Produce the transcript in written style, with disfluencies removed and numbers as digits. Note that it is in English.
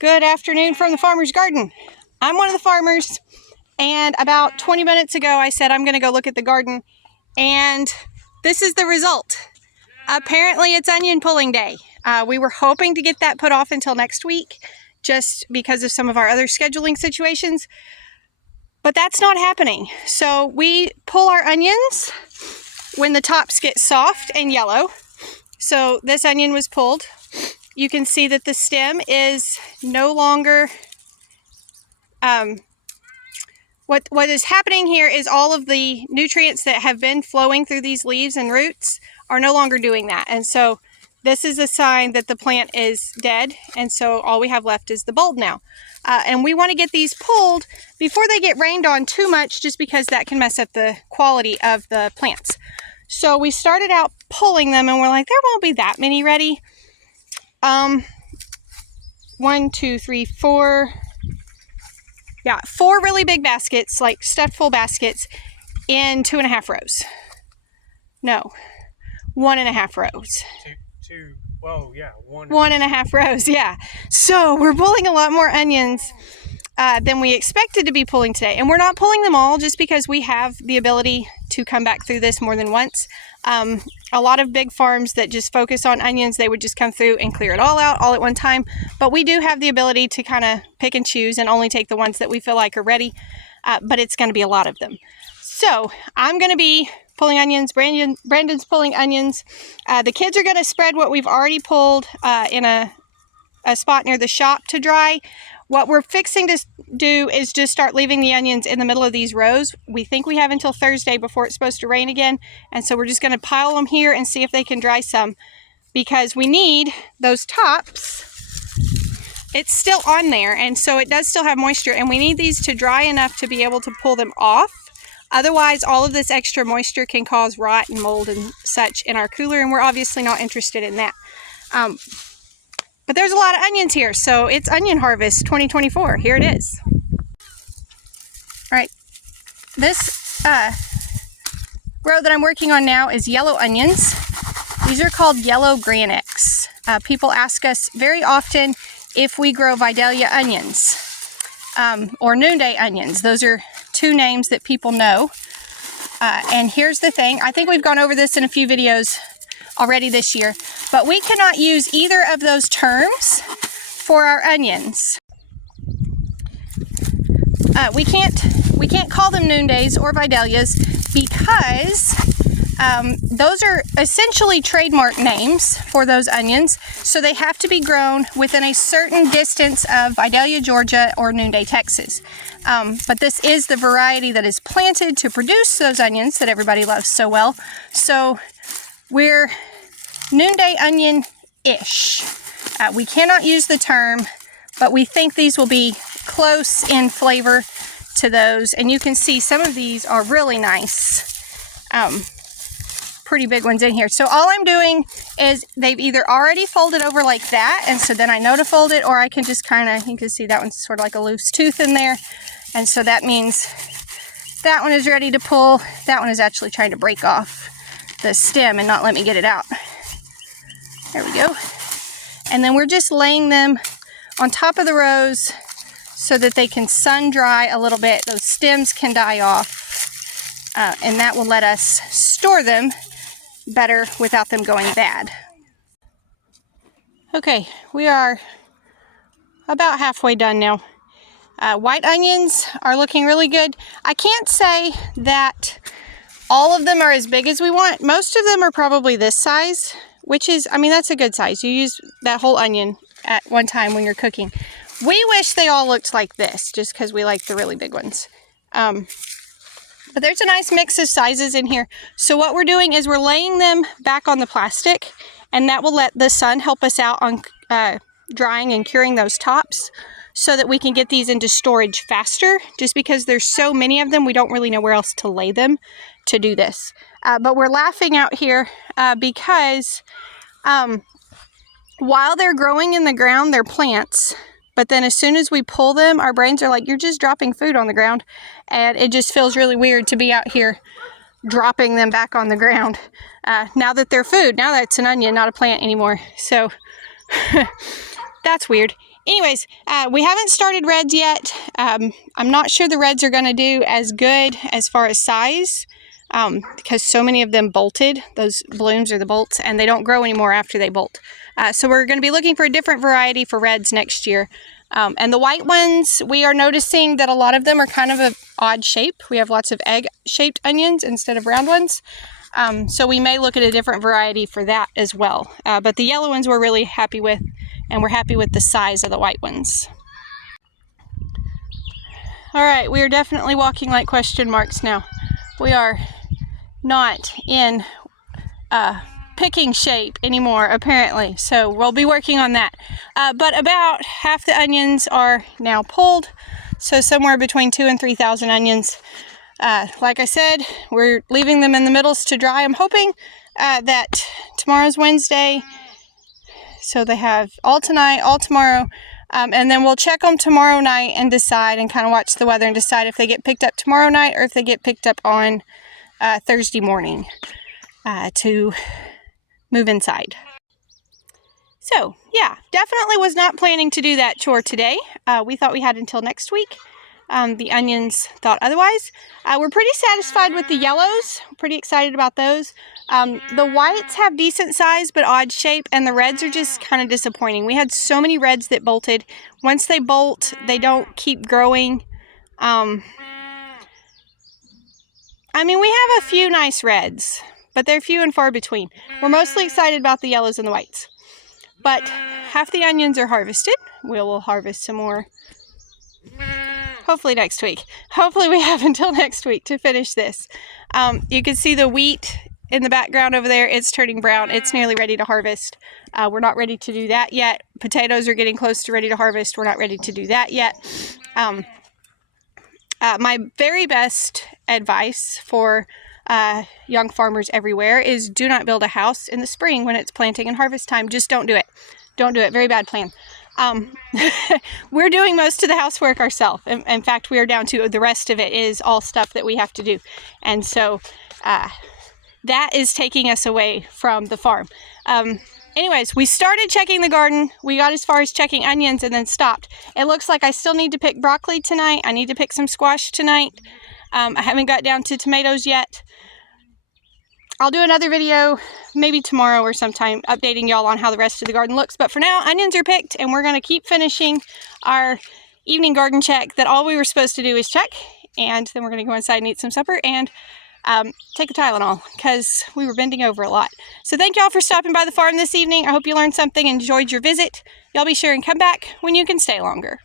Good afternoon from the farmer's garden. I'm one of the farmers, and about 20 minutes ago I said I'm going to go look at the garden, and this is the result. Apparently it's onion pulling day. We were hoping to get that put off until next week just because of some of our other scheduling situations, but that's not happening. So we pull our onions when the tops get soft and yellow. So this onion was pulled. You can see that the stem is no longer, what is happening here is all of the nutrients that have been flowing through these leaves and roots are no longer doing that. And so this is a sign that the plant is dead. And so all we have left is the bulb now. And we want to get these pulled before they get rained on too much, just because that can mess up the quality of the plants. So we started out pulling them and we're like, there won't be that many ready. 1, 2, 3, 4. Yeah, 4 really big baskets, like stuffed full baskets in 2.5 rows. No, 1.5 rows. Whoa, yeah, 1.5 rows, yeah. So we're pulling a lot more onions than we expected to be pulling today. And we're not pulling them all just because we have the ability to come back through this more than once. A lot of big farms that just focus on onions, they would just come through and clear it all out all at one time. But we do have the ability to kind of pick and choose and only take the ones that we feel like are ready. But it's going to be a lot of them. So I'm going to be pulling onions. Brandon's pulling onions. The kids are going to spread what we've already pulled in a spot near the shop to dry. What we're fixing to do is just start leaving the onions in the middle of these rows. We think we have until Thursday before it's supposed to rain again. And so we're just going to pile them here and see if they can dry some, because we need those tops. It's still on there, and so it does still have moisture, and we need these to dry enough to be able to pull them off. Otherwise, all of this extra moisture can cause rot and mold and such in our cooler, and we're obviously not interested in that. But there's a lot of onions here, so it's onion harvest 2024. Here it is. All right, this row that I'm working on now is yellow onions. These are called yellow Granix. People ask us very often if we grow Vidalia onions or noonday onions. Those are 2 names that people know. And here's the thing. I think we've gone over this in a few videos already this year, but we cannot use either of those terms for our onions. We can't call them noondays or Vidalias because those are essentially trademark names for those onions, so they have to be grown within a certain distance of Vidalia, Georgia, or Noonday, Texas. But this is the variety that is planted to produce those onions that everybody loves so well. So we're noonday onion-ish. We cannot use the term, but we think these will be close in flavor to those. And you can see some of these are really nice. Pretty big ones in here. So all I'm doing is they've either already folded over like that, and so then I know to fold it, or I can just kind of, you can see that one's sort of like a loose tooth in there. And so that means that one is ready to pull. That one is actually trying to break off the stem and not let me get it out. There we go. And then we're just laying them on top of the rows so that they can sun dry a little bit. Those stems can die off, and that will let us store them better without them going bad. Okay, we are about halfway done now. White onions are looking really good. I can't say that all of them are as big as we want. Most of them are probably this size, which is, I mean, that's a good size. You use that whole onion at one time when you're cooking. We wish they all looked like this, just because we like the really big ones. But there's a nice mix of sizes in here. So what we're doing is we're laying them back on the plastic, and that will let the sun help us out on drying and curing those tops, so that we can get these into storage faster. Just because there's so many of them, we don't really know where else to lay them to do this. But we're laughing out here because while they're growing in the ground, they're plants. But then as soon as we pull them, our brains are like, you're just dropping food on the ground. And it just feels really weird to be out here dropping them back on the ground. Now that they're food, now that it's an onion, not a plant anymore. So that's weird. anyways, we haven't started reds yet. I'm not sure the reds are going to do as good as far as size because so many of them bolted. Those blooms are the bolts, and they don't grow anymore after they bolt. So we're going to be looking for a different variety for reds next year. And the white ones, we are noticing that a lot of them are kind of an odd shape. We have lots of egg-shaped onions instead of round ones. So we may look at a different variety for that as well. But the yellow ones we're really happy with, and we're happy with the size of the white ones. All right, we are definitely walking like question marks now. We are not in picking shape anymore, apparently, so we'll be working on that. But about half the onions are now pulled, so somewhere between 2,000 and 3,000 onions. Like I said, we're leaving them in the middles to dry. I'm hoping that tomorrow's Wednesday, so they have all tonight, all tomorrow, and then we'll check them tomorrow night and decide, and kind of watch the weather and decide if they get picked up tomorrow night or if they get picked up on Thursday morning to move inside. So yeah, definitely was not planning to do that chore today. We thought we had until next week. The onions thought otherwise. We're pretty satisfied with the yellows, pretty excited about those. The whites have decent size but odd shape, and the reds are just kind of disappointing. We had so many reds that bolted. Once they bolt, they don't keep growing. I mean, we have a few nice reds, but they're few and far between. We're mostly excited about the yellows and the whites. But half the onions are harvested. We'll harvest some more hopefully next week. Hopefully we have until next week to finish this. You can see the wheat in the background over there. It's turning brown. It's nearly ready to harvest. We're not ready to do that yet. Potatoes are getting close to ready to harvest. We're not ready to do that yet. My very best advice for young farmers everywhere is do not build a house in the spring when it's planting and harvest time. Just don't do it. Don't do it. Very bad plan. We're doing most of the housework ourselves. In fact, we are down to the rest of it is all stuff that we have to do. And so that is taking us away from the farm. Anyways, we started checking the garden. We got as far as checking onions and then stopped. It looks like I still need to pick broccoli tonight. I need to pick some squash tonight. I haven't got down to tomatoes yet. I'll do another video maybe tomorrow or sometime updating y'all on how the rest of the garden looks. But for now, onions are picked, and we're going to keep finishing our evening garden check that all we were supposed to do is check. And then we're going to go inside and eat some supper and take a Tylenol because we were bending over a lot. So thank y'all for stopping by the farm this evening. I hope you learned something and enjoyed your visit. Y'all be sure and come back when you can stay longer.